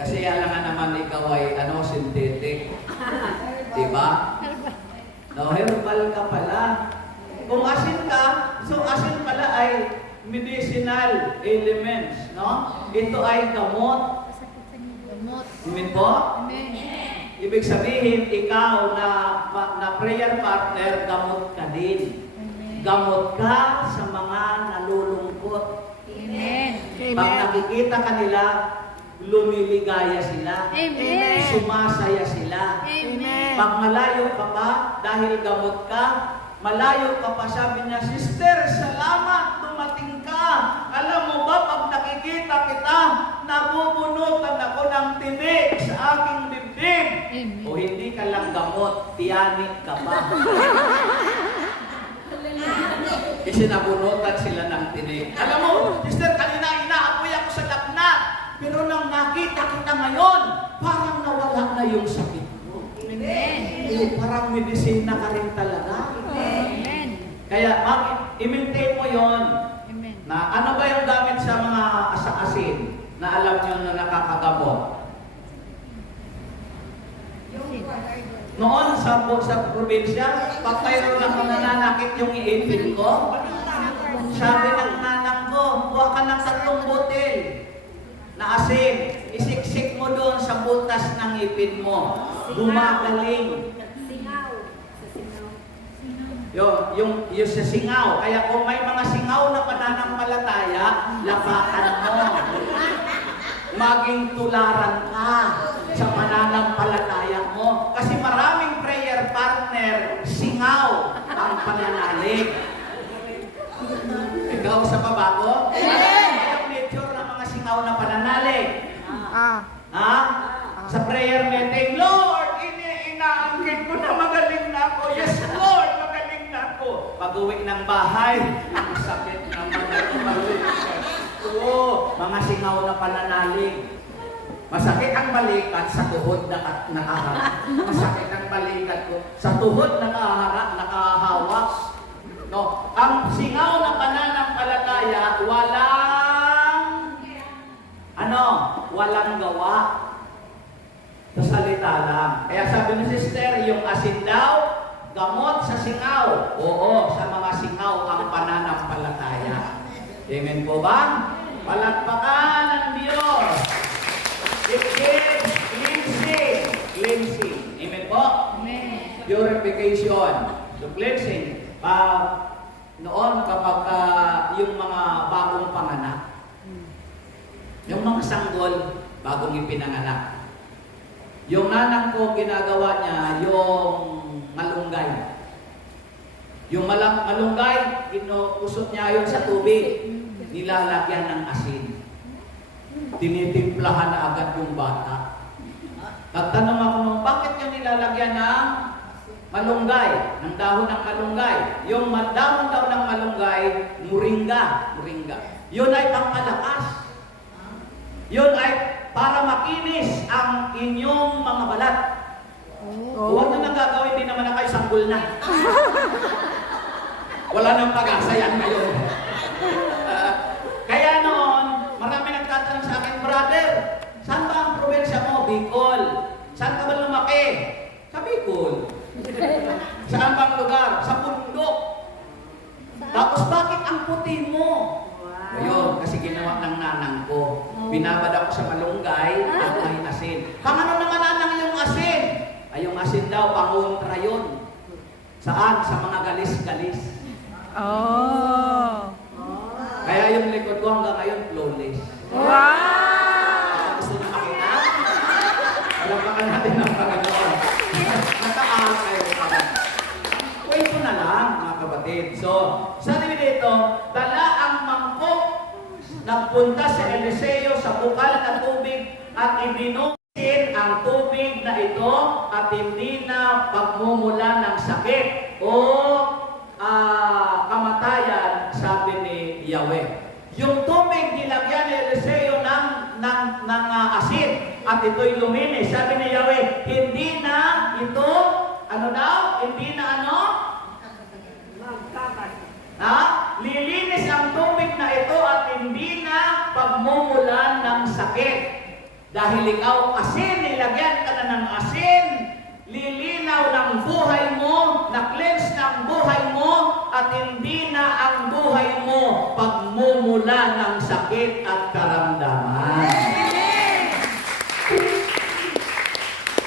Kasi alam naman ikaw ay synthetic. Diba? No, herbal ka pala. Kung asin ka, so asin pala ay medicinal elements, no? Ito ay gamot. Amen po? Amen. Ibig sabihin, ikaw na prayer partner, gamot ka din. Gamot ka sa mga nalulungkot. Amen. Pag nakikita ka nila, lumiligaya sila. Amen. Sumasaya sila. Amen. Pag malayo ka pa, dahil gamot ka, malayo ka pa, sabi niya, Sister, salamat, dumating ka. Alam mo ba, pag nakikita kita, nabubunutan ako ng tinik sa aking dibdib. Amen. O hindi ka lang gamot, tiyanik ka pa. Kasi nabunutan sila ng tinik. Alam mo, Sister, kanina inaapoy ako sa lagnat. Pero nang nakita kita ngayon, parang nawala na yung sakit mo. Amen. Parang medisina ka rin talaga. Amen. Kaya i-maintain mo yon. Amen. Na ano ba yung gamit sa mga asin na alam nyo na nakakagamot? Noon sa probinsya, pag mayroon ako nananakit yung iipin ko, sabi ng nanang ko, kuha ka ng 3 botel na asin, isiksik mo doon sa butas ng ipin mo. Gumagaling. Yung sa singaw. Kaya kung may mga singaw na pananampalataya, labakan mo. Maging tularan ka sa pananampalataya mo. Kasi maraming prayer partner, singaw ang pananalig. Ikaw sa baba ko? Ang nature ng mga singaw na pananalig. Ha? Sa prayer meeting, Lord, inaangkin ko na magaling na ako. Yes, Lord, magaling na ako. Pag-uwi ng bahay, ang sakit ng mga tumalit. Oo, mga singaw na pananalig. Masakit ang balikat sa tuhod nakaharap. Masakit ang balikat ko sa tuhod nakahawak. No, ang singaw na pananampalataya walang gawa. Sa salita lang. Kaya sabi ni Sister, yung asin daw, gamot sa singaw. Oo, sa mga singaw ang pananampalataya. Amen po ba? Palakpakan ng Diyos. It gives cleansing. Amen po? Amen. Purification. So cleansing. Noon kapag yung mga bagong panganak, yung mga sanggol, bagong ipinanganak. Yung nanang ko, ginagawa niya yung malunggay. Yung malunggay, inuusot niya yun sa tubig. Nilalagyan ng asin. Tinitimplahan na agad yung bata. Nagtanong ako nung, bakit yung nilalagyan ng malunggay? Ng dahon ng malunggay. Yung dahon daw ng malunggay, moringa. Yun ay pangpalakas. Yun ay para makinis ang inyong mga balat. Huwag na nang gagawin, hindi naman na kayo sanggol na. Wala nang pag-asa yan ngayon. Kaya noon, marami nagtatanong sa akin, Brother, saan ba ang probinsya mo? Bicol. Saan ka ba lumaki? Sa Bicol. Saan bang lugar? Sa bundok. Tapos bakit ang puti mo? Ayun, kasi ginawa ng nanang ko. Binabad ako sa malunggay at may asin. Pangano naman nanang yung asin? Ay, yung asin daw, pangontra yun. Saan? Sa mga galis-galis. Oh. Kaya yung likod ko hanggang ngayon, flawless. Wow! Gusto na makita? Alam pa ka natin ang Panginoon. Nakaahal kayo. Kwento na lang, mga kapatid. So, sabi dito, dala ang mangkok, nagpunta si Eliseo sa bukal na tubig at ibinusin ang tubig na ito at hindi na pagmumula ng sakit o kamatayan, sabi ni Yahweh. Yung tubig nilagyan ni Eliseo ng asin at ito'y luminis. Sabi ni Yahweh, hindi na ito, Hindi na Lilinis ang tubig na ito at hindi na pagmumulan ng sakit. Dahil ikaw asin, nilagyan ka na ng asin, lilinaw ng buhay mo, na-cleanse ng buhay mo, at hindi na ang buhay mo pagmumula ng sakit at karamdaman.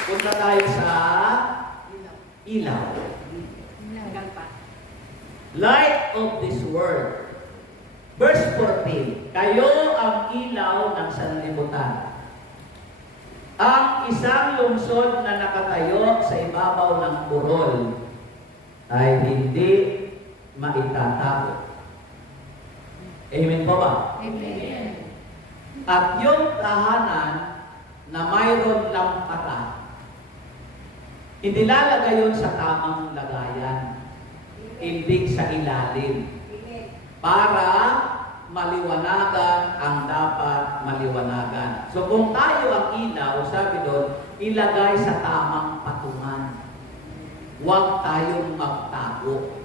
Punta tayo sa ilaw. Light of this world. Verse 14, kayo ang ilaw ng sanlibutan. Ang isang lungsod na nakatayo sa ibabaw ng burol ay hindi maitatakot. Amen po ba? Amen. At yung tahanan na mayroon lampara, inilalagay yun sa tamang lagayan, hindi sa ilalim, para maliwanagan ang dapat maliwanagan. So kung tayo ang ilaw, sabi doon, ilagay sa tamang patungan. Huwag tayong magtago.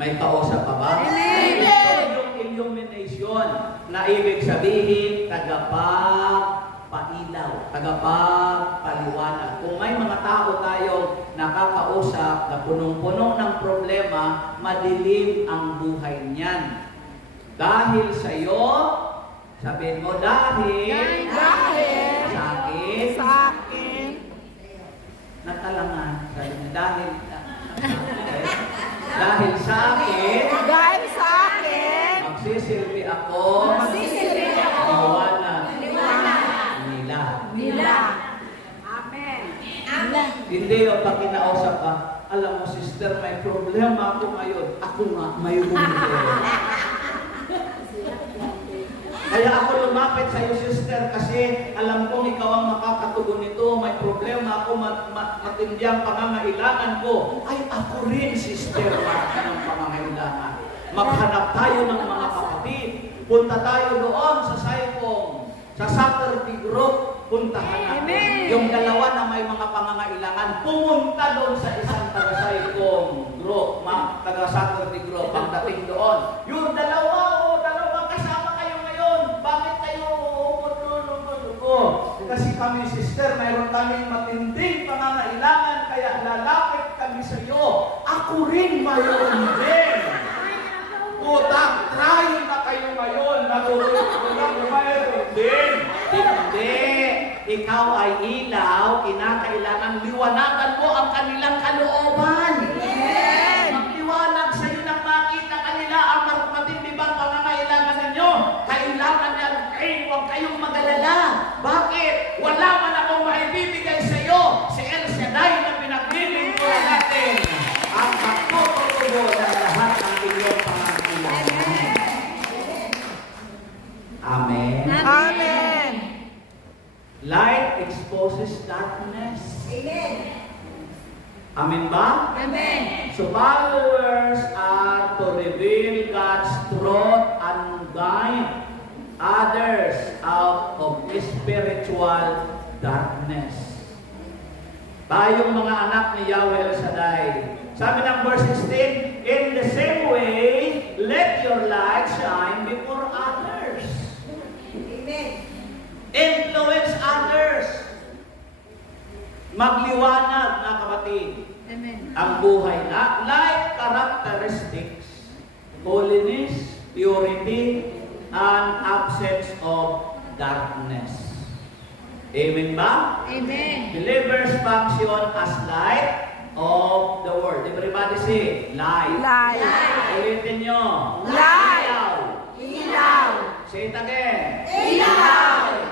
May kausap pa ba? Amen. Ito yung illumination na ibig sabihin, tagapagpailaw, tagapagpaliwanag. Kung may mga tao tayong nakakausap na punong-puno ng problema, madilim ang buhay niyan. Dahil sa iyo, sabihin mo, dahil sa akin, natalangan. Sabi mo, dahil sa akin, magsisilbi ako, liwanag nila. Amen. Hindi yung pag kinausap ka, alam mo, sister, may problema ako ngayon. Ako nga, may problema. Kaya ako lumapit sa iyo, sister, kasi alam kong ikaw ang makakatugon nito. May problema ako, matindi ang pangangailangan ko. Ay, ako rin, sister, marami ng pangangailangan. Maghanap tayo ng mga kapatid. Punta tayo doon sa Saipong, sa Saturday group. Puntahan natin. Yung dalawa na may mga pangangailangan, pumunta doon sa isang taga-Saipong group, taga-Saturday group, pagdating doon. Yung dalawa kasama kayo ngayon. Bakit kayo umutulo? Kasi kami, sister, mayroon kaming matinding pangangailangan, kaya lalapit kami sa iyo. Ako rin mayroon din. Utang, try na kayo ngayon. Natulog ko lang, mayroon din. Hindi. Ikaw ay ilaw, kinakailangan liwanagan mo ang kanilang kalooban. Magliwanag sa iyo nang makita kanila ang matindi bang pangangailangan ninyo. Kailangan yan, huwag kayong mag-alala. Bakit? Wala man akong maibibigay sa iyo. Si El Shaddai na pinaglilingkuran natin ang magtutubo ng lahat ng inyong pangangailangan. Amen. Amen. Light exposes darkness. Amen ba? Amen. So followers are to reveal God's truth and guide others out of spiritual darkness. Tayong mga anak ni Yahweh El Shaddai. Sabi ng verse 16, in the same way, let your light shine before others. Influence others. Magliwanag na kapatid. Amen. Ang buhay na life characteristics, holiness, purity, and absence of darkness. Amen ba? Amen. Believers function as light of the world. Everybody say, light. Light. Ulitin nyo. Light. Ilaw. Ilaw. Say it again. Ilaw.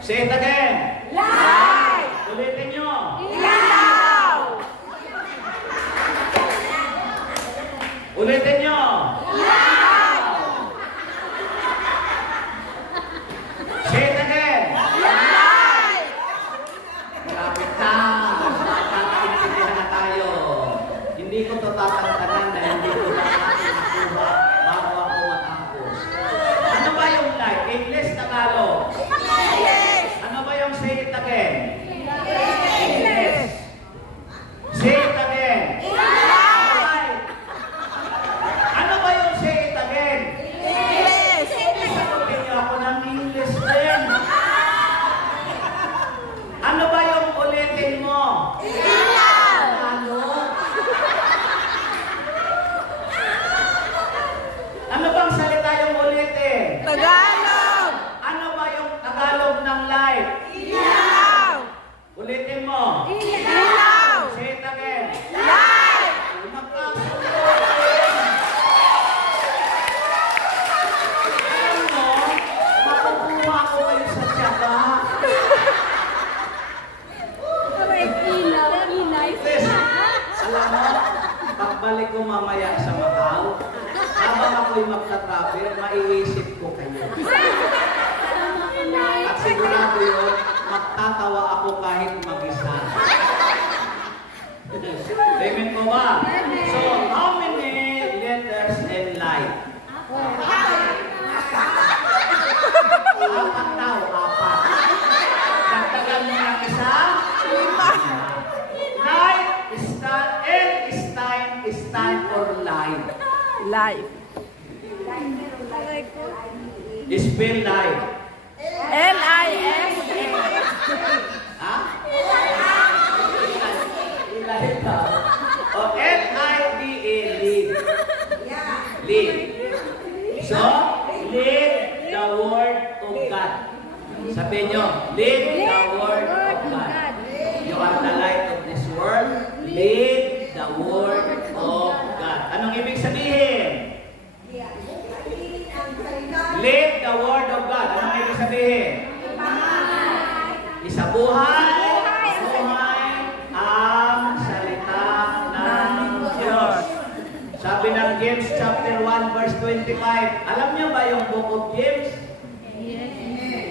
Say it again. Light. Ulitin nyo. Ilaw. Ulitin nyo. Ilaw. Say it again. Light. Malapit na. Nakakaintindihan na tayo. Hindi ko to tatantanan na hindi ko nakuha bago ako Tagalog. Ano ba yung Tagalog ng light? Ilaw. Ulitin mo. Ilaw. Say it again. Light. Alam mo, makukuha ko kayo sa tiyaga. Please, alam mo, pagbalik ko mamaya sa Macau, habang ako'y magta-travel, maiisip ko kayo. At sigurado yun, magtatawa ako kahit mag-isa. Amen ko ba? So, how many letters in life? Apat daw, apat. Dagdagan mo ng isa. Life stand for life. Life. Spell life. L-I-F-E. Ha? Life daw. O, L-I-V-E, live. Live. So, live the word of God. Sabihin nyo, live the word of God. You are the light of this world. Live the word of God. Anong ibig sabihin? Live the word of God. Anong ibig sabihin? Isabuhay ang salita ng Diyos. Sabi ng James chapter 1 verse 25. Alam niyo ba yung book of James?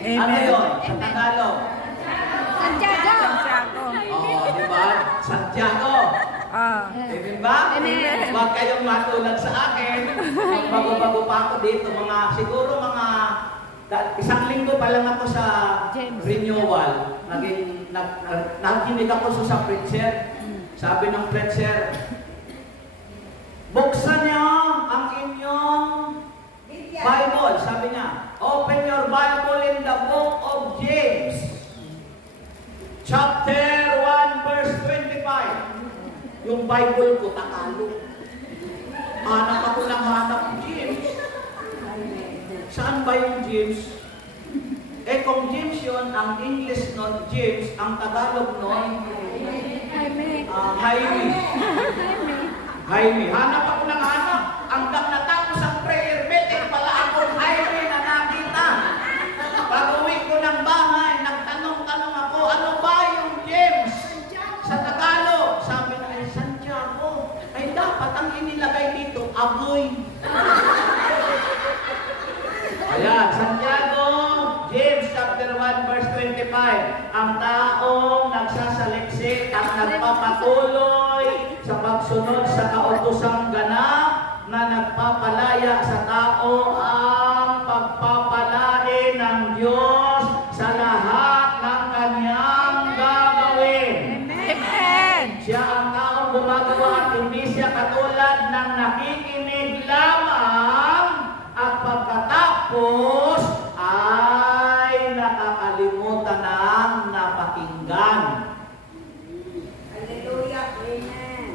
Ano yun? Sa Tagalog? Santiago. Oo, di ba? Santiago. Amen ba? Amen. Huwag kayong matulad sa akin. Bago-bago pa ako dito, siguro isang linggo pa lang ako sa renewal. Nakinig ako sa preacher. Sabi ng preacher, buksan niyo ang inyong Bible. Sabi niya, open your Bible in the book of James. Chapter 1 verse 25. Yung Bible ko, Tagalog. Hanap ako ng hanap James. Saan ba yung James? Eh kung James yun, ang English nun, James, ang Tagalog nun, Jaime. Jaime. Hanap ako ng hanap. Hanggang natapos ang prayer meeting, pala akong Jaime na nakita. Pag-uwi ko ng bahay, nagtanong-tanong ako, ano ba yung James? Sa Tagalog, sabi na, ay Santiago. Ay dapat ang inilagay dito, agoy. Ayan, Santiago, James chapter 1 verse 25. Ang taong nagsasaliksik at nagpapatuloy sa pagsunod sa kautosang ganap na nagpapalaya sa tao ang pagpapalain ng Diyos sa lahat ng kanyang gagawin. Amen. Siya ang taong gumagawa at hindi siya katulad ng nakikinig lamang at pagkatapos ay nakakalimutan ng napakinggan. Hallelujah. Amen.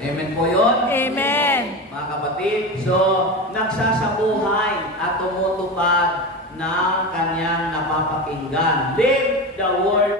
Amen po yun? Amen. Mga kapatid, so nagsasabuhay at tumutupad ng kanyang napapakinggan. Live the word